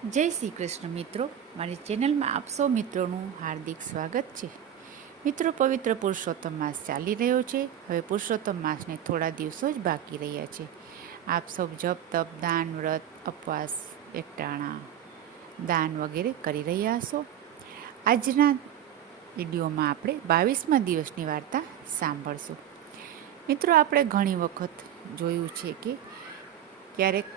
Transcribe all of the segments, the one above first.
જય શ્રી કૃષ્ણ મિત્રો, મારી ચેનલમાં આપ સૌ મિત્રોનું હાર્દિક સ્વાગત છે. મિત્રો, પવિત્ર પુરુષોત્તમ માસ ચાલી રહ્યો છે. હવે પુરુષોત્તમ માસને થોડા દિવસો જ બાકી રહ્યા છે. આપ સૌ જપ તપ દાન વ્રત ઉપવાસ એકટાણા દાન વગેરે કરી રહ્યા હશો. આજના વિડીયોમાં આપણે 22મા દિવસની વાર્તા સાંભળશું. મિત્રો, આપણે ઘણી વખત જોયું છે કે ક્યારેક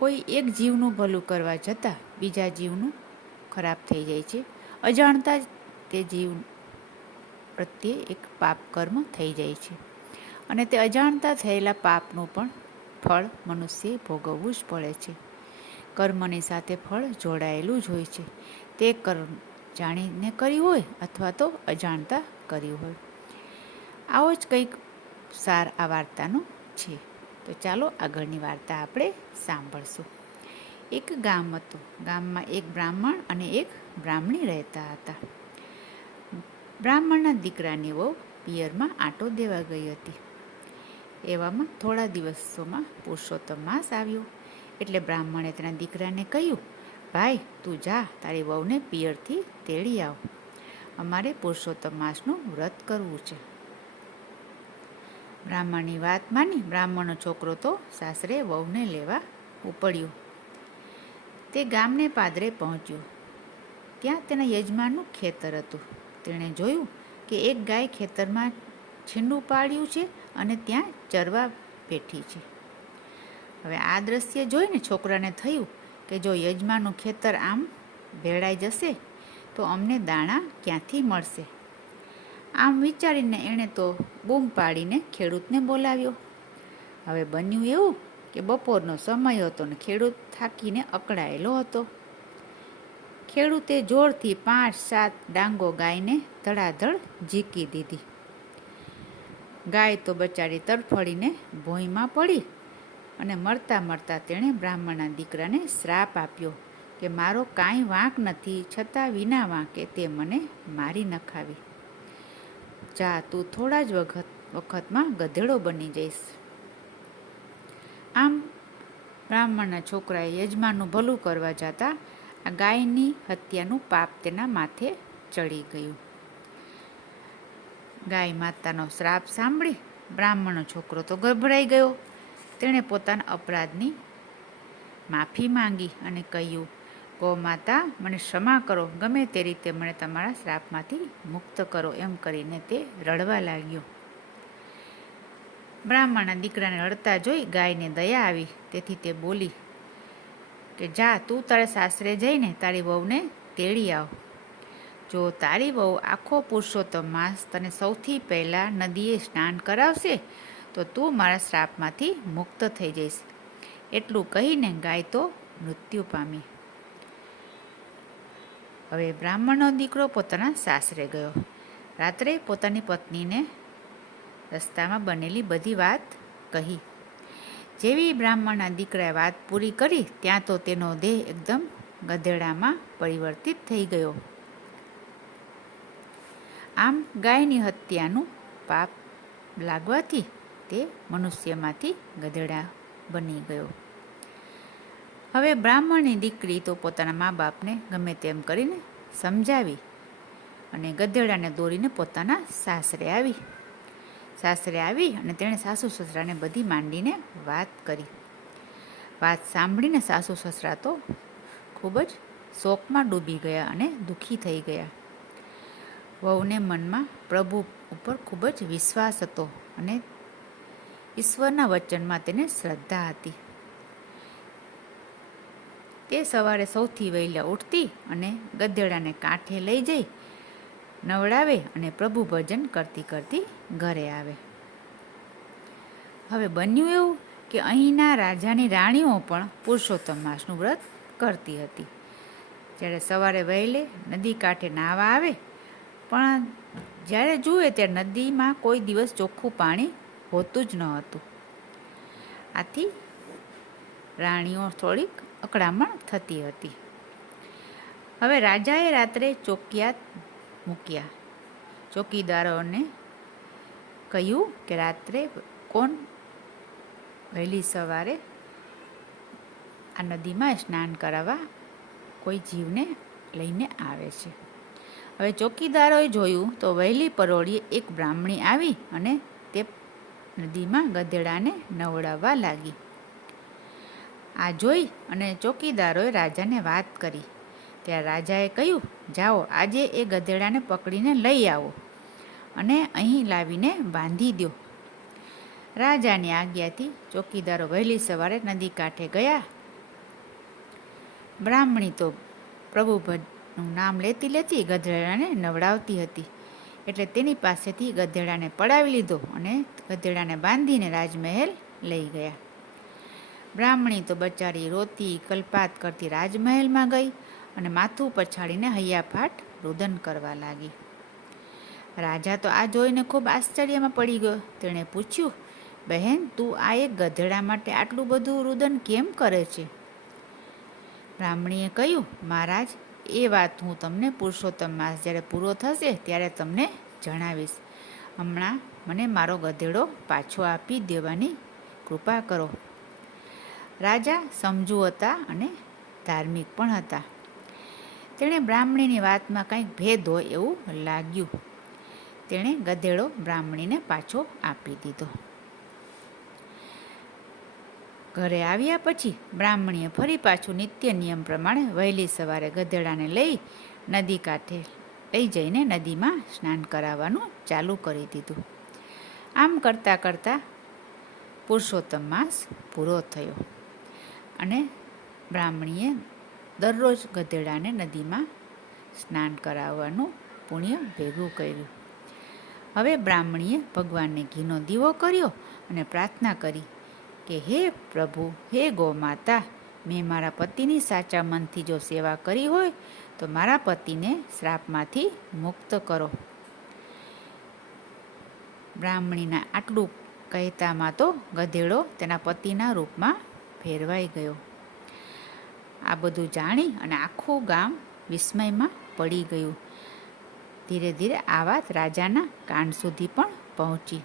કોઈ એક જીવનું ભલું કરવા જતાં બીજા જીવનું ખરાબ થઈ જાય છે. અજાણતા જ તે જીવ પ્રત્યે એક પાપ કર્મ થઈ જાય છે અને તે અજાણતા થયેલા પાપનું પણ ફળ મનુષ્યએ ભોગવવું જ પડે છે. કર્મની સાથે ફળ જોડાયેલું જ હોય છે. તે કર્મ જાણીને કર્યું હોય અથવા તો અજાણતા કર્યું હોય. આવો જ કંઈક સાર આ વાર્તાનો છે. તો ચાલો આગળની વાર્તા આપણે સાંભળશું. એક ગામ હતું. ગામમાં એક બ્રાહ્મણ અને એક બ્રાહ્મણી રહેતા હતા. બ્રાહ્મણના દીકરાની વહુ પિયરમાં આંટો દેવા ગઈ હતી. એવામાં થોડા દિવસોમાં પુરુષોત્તમ માસ આવ્યો. એટલે બ્રાહ્મણે તેના દીકરાને કહ્યું, ભાઈ, તું જા, તારી વહુને પિયરથી તેડી આવ. અમારે પુરુષોત્તમ માસનું વ્રત કરવું છે. બ્રાહ્મણની વાત માની બ્રાહ્મણનો છોકરો તો સાસરે વહુને લેવા ઉપડ્યો. તે ગામને પાદરે પહોંચ્યો. ત્યાં તેના યજમાનનું ખેતર હતું. તેણે જોયું કે એક ગાય ખેતરમાં છીંડું પાડ્યું છે અને ત્યાં ચરવા બેઠી છે. હવે આ દ્રશ્ય જોઈને છોકરાને થયું કે જો યજમાનનું ખેતર આમ ભેળાઈ જશે તો અમને દાણા ક્યાંથી મળશે. આમ વિચારીને એણે તો બૂમ પાડીને ખેડૂતને બોલાવ્યો. હવે બન્યું એવું કે બપોરનો સમય હતો ને ખેડૂત થાકીને અકળાયેલો હતો. ખેડૂતે જોરથી 5-7 ડાંગો ગાયને ધડાધડ ઝીકી દીધી. ગાય તો બચારી તરફડીને ભોંયમાં પડી અને મરતા મરતા તેણે બ્રાહ્મણના દીકરાને શ્રાપ આપ્યો કે મારો કાંઈ વાંક નથી, છતાં વિના વાંકે તે મને મારી નખાવી. જા, તું થોડા જ વખતમાં ગધેડો બની જઈશ. આમ બ્રાહ્મણના છોકરાએ યજમાનનું ભલું કરવા જતાં આ ગાયની હત્યાનું પાપ તેના માથે ચડી ગયું. ગાય માતાનો શ્રાપ સાંભળી બ્રાહ્મણનો છોકરો તો ગભરાઈ ગયો. તેણે પોતાના અપરાધની માફી માંગી અને કહ્યું, ગો માતા, મને ક્ષમા કરો, ગમે તે રીતે મને તમારા શ્રાપમાંથી મુક્ત કરો. એમ કરીને તે રડવા લાગ્યો. બ્રાહ્મણના દીકરાને રડતા જોઈ ગાયને દયા આવી. તેથી તે બોલી કે જા, તું તારા સાસરે જઈને તારી વહુને તેડી આવ. જો તારી વહુ આખો પુરુષોત્તમ માસ તને સૌથી પહેલાં નદીએ સ્નાન કરાવશે તો તું મારા શ્રાપમાંથી મુક્ત થઈ જઈશ. એટલું કહીને ગાય તો મૃત્યુ પામી. હવે બ્રાહ્મણનો દીકરો પોતાના સાસરે ગયો. રાત્રે પોતાની પત્નીને રસ્તામાં બનેલી બધી વાત કહી. જેવી બ્રાહ્મણના દીકરાએ વાત પૂરી કરી ત્યાં તો તેનો દેહ એકદમ ગધેડામાં પરિવર્તિત થઈ ગયો. આમ ગાયની હત્યાનું પાપ લાગવાથી તે મનુષ્યમાંથી ગધેડા બની ગયો. હવે બ્રાહ્મણની દીકરી તો પોતાના મા બાપને ગમે તેમ કરીને સમજાવી અને ગધેડાને દોરીને પોતાના સાસરે આવી. સાસરે આવી અને તેણે સાસુ સસરાને બધી માંડીને વાત કરી. વાત સાંભળીને સાસુ સસરા તો ખૂબ જ શોકમાં ડૂબી ગયા અને દુઃખી થઈ ગયા. વહુને મનમાં પ્રભુ ઉપર ખૂબ જ વિશ્વાસ હતો અને ઈશ્વરના વચનમાં તેને શ્રદ્ધા હતી. તે સવારે સૌથી વહેલા ઉઠતી અને ગધેડાને કાંઠે લઈ જઈ નવડાવે અને પ્રભુ ભજન કરતી કરતી ઘરે આવે. હવે બન્યું એવું કે અહીંના રાજાની રાણીઓ પણ પુરુષોત્તમ માસનું વ્રત કરતી હતી. જ્યારે સવારે વહેલે નદી કાંઠે નાહવા આવે પણ જ્યારે જુએ ત્યારે નદીમાં કોઈ દિવસ ચોખ્ખું પાણી હોતું જ ન હતું. આથી રાણીઓ થોડીક અકળામણ થતી હતી. હવે રાજાએ રાત્રે ચોકિયાત મૂક્યા. ચોકીદારોને કહ્યું કે રાત્રે કોણ વહેલી સવારે આ નદીમાં સ્નાન કરાવવા કોઈ જીવને લઈને આવે છે. હવે ચોકીદારોએ જોયું તો વહેલી પરોળીએ એક બ્રાહ્મણી આવી અને તે નદીમાં ગધેડાને નવડાવવા લાગી. આ જોઈ અને ચોકીદારોએ રાજાને વાત કરી. ત્યારે રાજાએ કહ્યું, જાઓ આજે એ ગધેડાને પકડીને લઈ આવો અને અહીં લાવીને બાંધી દો. રાજાની આજ્ઞાથી ચોકીદારો વહેલી સવારે નદી કાંઠે ગયા. બ્રાહ્મણી તો પ્રભુનું નામ લેતી લેતી ગધેડાને નવડાવતી હતી, એટલે તેની પાસેથી ગધેડાને પડાવી લીધો અને ગધેડાને બાંધીને રાજમહેલ લઈ ગયા. બ્રાહ્મણી તો બચારી રોતી કલ્પાત કરતી રાજમહેલમાં ગઈ અને માથું પછાડીને હૈયાફાટ રુદન કરવા લાગી. રાજા તો આ જોઈને ખૂબ આશ્ચર્યમાં પડી ગયો. તેણે પૂછ્યું, બહેન, તું આ એક ગધેડા માટે આટલું બધું રુદન કેમ કરે છે? બ્રાહ્મણીએ કહ્યું, મહારાજ, એ વાત હું તમને પુરુષોત્તમ માસ જ્યારે પૂરો થશે ત્યારે તમને જણાવીશ. હમણાં મને મારો ગધેડો પાછો આપી દેવાની કૃપા કરો. રાજા સમજુ હતા અને ધાર્મિક પણ હતા. તેણે બ્રાહ્મણીની વાતમાં કંઈક ભેદ હોય એવું લાગ્યું. તેણે ગધેડો બ્રાહ્મણીને પાછો આપી દીધો. ઘરે આવ્યા પછી બ્રાહ્મણીએ ફરી પાછું નિત્ય નિયમ પ્રમાણે વહેલી સવારે ગધેડાને લઈ નદી કાંઠે લઈ જઈને નદીમાં સ્નાન કરાવવાનું ચાલુ કરી દીધું. આમ કરતાં કરતાં પુરુષોત્તમ માસ પૂરો થયો અને બ્રાહ્મણીએ દરરોજ ગધેડાને નદીમાં સ્નાન કરાવવાનું પુણ્ય ભેગું કર્યું. હવે બ્રાહ્મણીએ ભગવાનને ઘીનો દીવો કર્યો અને પ્રાર્થના કરી કે હે પ્રભુ, હે ગૌ માતા, મેં મારા પતિની સાચા મનથી જો સેવા કરી હોય તો મારા પતિને શ્રાપમાંથી મુક્ત કરો. બ્રાહ્મણીના આટલું કહેતામાં તો ગધેડો તેના પતિના રૂપમાં ફેરવાઈ ગયો. આ બધું જાણી અને આખું ગામ વિસ્મયમાં પડી ગયું. ધીરે ધીરે આ વાત રાજાના કાન સુધી પણ પહોંચી.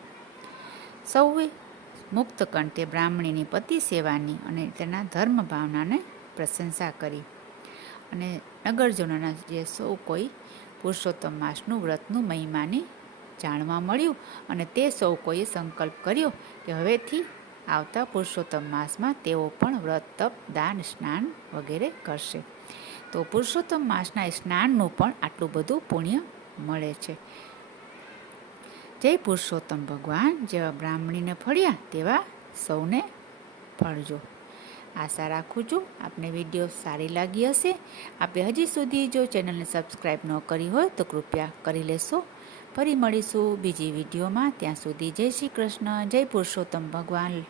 સૌએ મુક્ત કંઠે બ્રાહ્મણીની પતિ સેવાની અને તેના ધર્મ ભાવનાને પ્રશંસા કરી અને નગરજનોના જે સૌ કોઈ પુરુષોત્તમ માસનું વ્રતનું મહિમાની જાણવા મળ્યું અને તે સૌ કોઈએ સંકલ્પ કર્યો કે હવેથી આવતા પુરુષોત્તમ માસમાં તેઓ પણ વ્રત, તપ, દાન, સ્નાન વગેરે કરશે. તો પુરુષોત્તમ માસના સ્નાનનું પણ આટલું બધું પુણ્ય મળે છે. જય પુરુષોત્તમ ભગવાન, જેવા બ્રાહ્મણીને ફળ્યા તેવા સૌને ફળજો. આશા રાખું છું આપને વિડીયો સારી લાગી હશે. આપે હજી સુધી જો ચેનલને સબસ્ક્રાઈબ ન કરી હોય તો કૃપયા કરી લેશો. ફરી મળીશું બીજી વિડીયોમાં. ત્યાં સુધી જય શ્રી કૃષ્ણ, જય પુરુષોત્તમ ભગવાન.